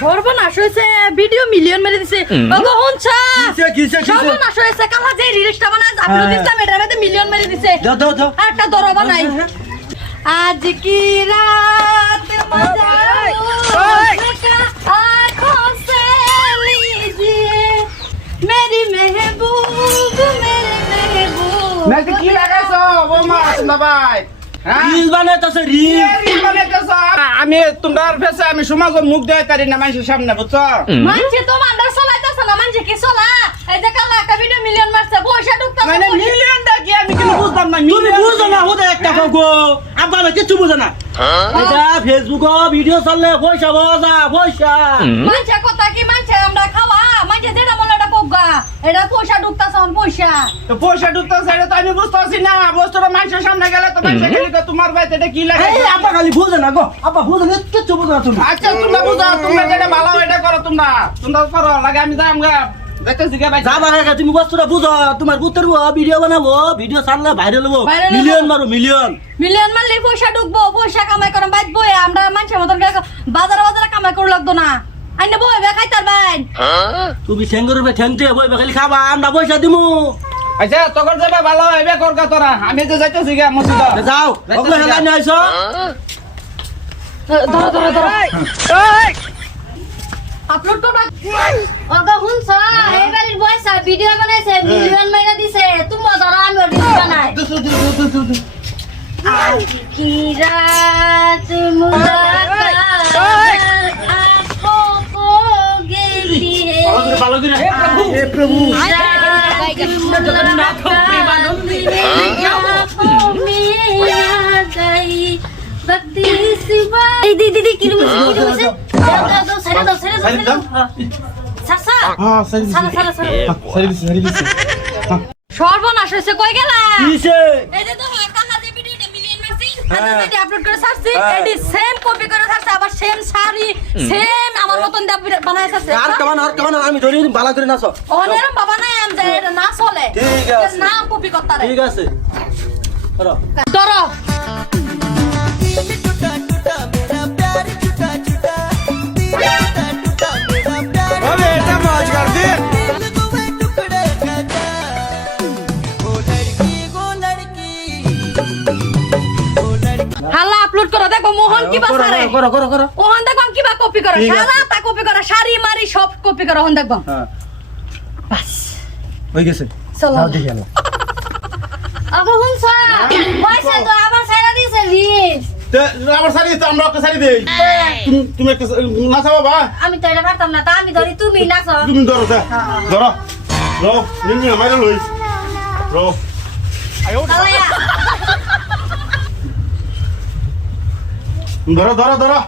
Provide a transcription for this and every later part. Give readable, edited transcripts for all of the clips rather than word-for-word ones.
সর্বনাশ হয়েছে, video million মেরে দিছে। ওগো হুনছা সর্বনাশ হয়েছে, কালা যে রিলসটা বানায় আপলোড দিছিলাম এটার মধ্যে মিলিয়ন মেরে দিছে। দাও একটা দরা বানাই। আজ কি রাত মজা आँखों से लीजिए मेरी महबूब मेरे महबूब। मैं तो की লাগাইছো ও মা তোমরা ভাই রিল বানাইতাছে রিল বানাইতেছো। আমি তোমার ফেসে আমি সমাজের মুখ দেয় তারি না মানুষের সামনে বুঝছো। মানছে তো মান্ডার চলাইতাছে না, মানছে কি চলা এই যে কালা একটা ভিডিও মিলিয়ন মারছে পয়সা ঢুকতাছে। মানে মিলিয়নটা কি আমি কি বুঝতাম না। তুমি বুঝো না ওদের একটা গো আব্বা না কিছু বুঝো না। এটা ফেসবুক ভিডিও চললে পয়সা পাওয়া যায় পয়সা। মানছে কথা কি মানছে আমরা খাওয়া মানছে যেটা মনে এটা কোগা এটা পয়সা ঢুকতাছে অন পয়সা। তো পয়সা ঢুকতেছে এটা তো আমি বুঝতেছি না। বস্তুটা মানুষের সামনে গেলে তো মানুষ খালি তো তোমার ভাই এটা কি লাগে। এই আব্বা খালি বুঝো না গো আব্বা বুঝো না কিছু বুঝো না তুমি। আচ্ছা তোমরা বুঝো, তোমরা যেটা ভালো এটা করো, তোমরা করো লাগে আমি যাই আমরা দেখতেছি কে ভাই। যাবার আগে তুমি বস্তুটা বুঝো, তোমার পুত্র ভিডিও বানাবো, ভিডিও ছাড়লে ভাইরাল হবো, মিলিয়ন মারো মিলিয়ন। মিলিয়ন মারলে পয়সা ঢুকবো, পয়সা কামাই করে বাঁচবো। আমরা মানুষের মতন বাজারে বাজারে কামাই করে লাগতো না। আইনে বই বে খাইতার ভাই তুমি ঠ্যাঙ্গের উপরে ঠ্যাং দিয়ে বই খালি খাবা, আমরা পয়সা দিমু। আচ্ছা তখন যাবে ভালো হবে করকা তোরা। আমি তো যাইতেছি গে মসজিদ যাও ওগুলো হেলাই নিয়ে আইছো। ধরো আপলোড করবা। ওগো হুনছো এই বাড়ির বয়সা ভিডিও বানাইছে মিলিয়ন মাইরা দিছে। তুমি ধরো আমি ভিডিও বানাই। আজ কি রাত মুলাকাত आँखों को गिरती है ভালো করে হে প্রভু জগন্নাথ প্রেমানন্দে आँखों में आ गई भक्ति सिवा। এই দিদি কি রুম আছে? দাও সারা দাও সাসা হ্যাঁ সারি দিছি সর্বনাশ হইছে কই গেলা? কিসে এই যে তো কালা যে ভিডিওটা মিলিয়ন মারছি আজকে যেটা আপলোড করে ছাড়ছি এডি সেম কপি করে ছাড়ছে, আবার সেম শাড়ি সেম আমার মতন বানায় ছাড়ছে। আর কামান আমি ধরি ভালো করে নাচো। ওনের বাবা নাই আম যে এটা না চলে ঠিক আছে। না কপি করতারে ঠিক আছে ধরো ধরো। আরে এটা মজ কর দে। হালা আপলোড করো দেখো মোহন কি বাসারে করো ওহন দেখো কি বা কপি করে ঠিক আছে। সারা তা কপি করে শাড়ি মারি সব কপি করে ওহন দেখো হ্যাঁ বাস হয়ে গেছে। চলো যাও দেখি আলো। আবার হুনছা পয়সা তো আবার ছাড়া দিছে রিস। আবার সারি তো আমরা একটা সারি দেই। তুমি একটা নাচা বাবা। আমি তো এটা পারতাম না, তা আমি ধরি তুমি নাচো। তুমি ধরো ধরো রো নিনি আমারে লই রো আলায়া ধরো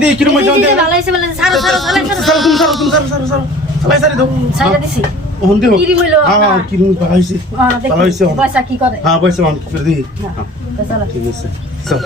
দি কিরম হইছে দিদি ভালো হইছে মানে ছাড়ো সারি দাও ছাড়া দিছি ওহন দিও কিরম হইলো? হ্যাঁ কিরম ভালো হইছে দেখো ভালো হইছে পয়সা কি করে হ্যাঁ পয়সা মান করে দি চলো ঠিক আছে চল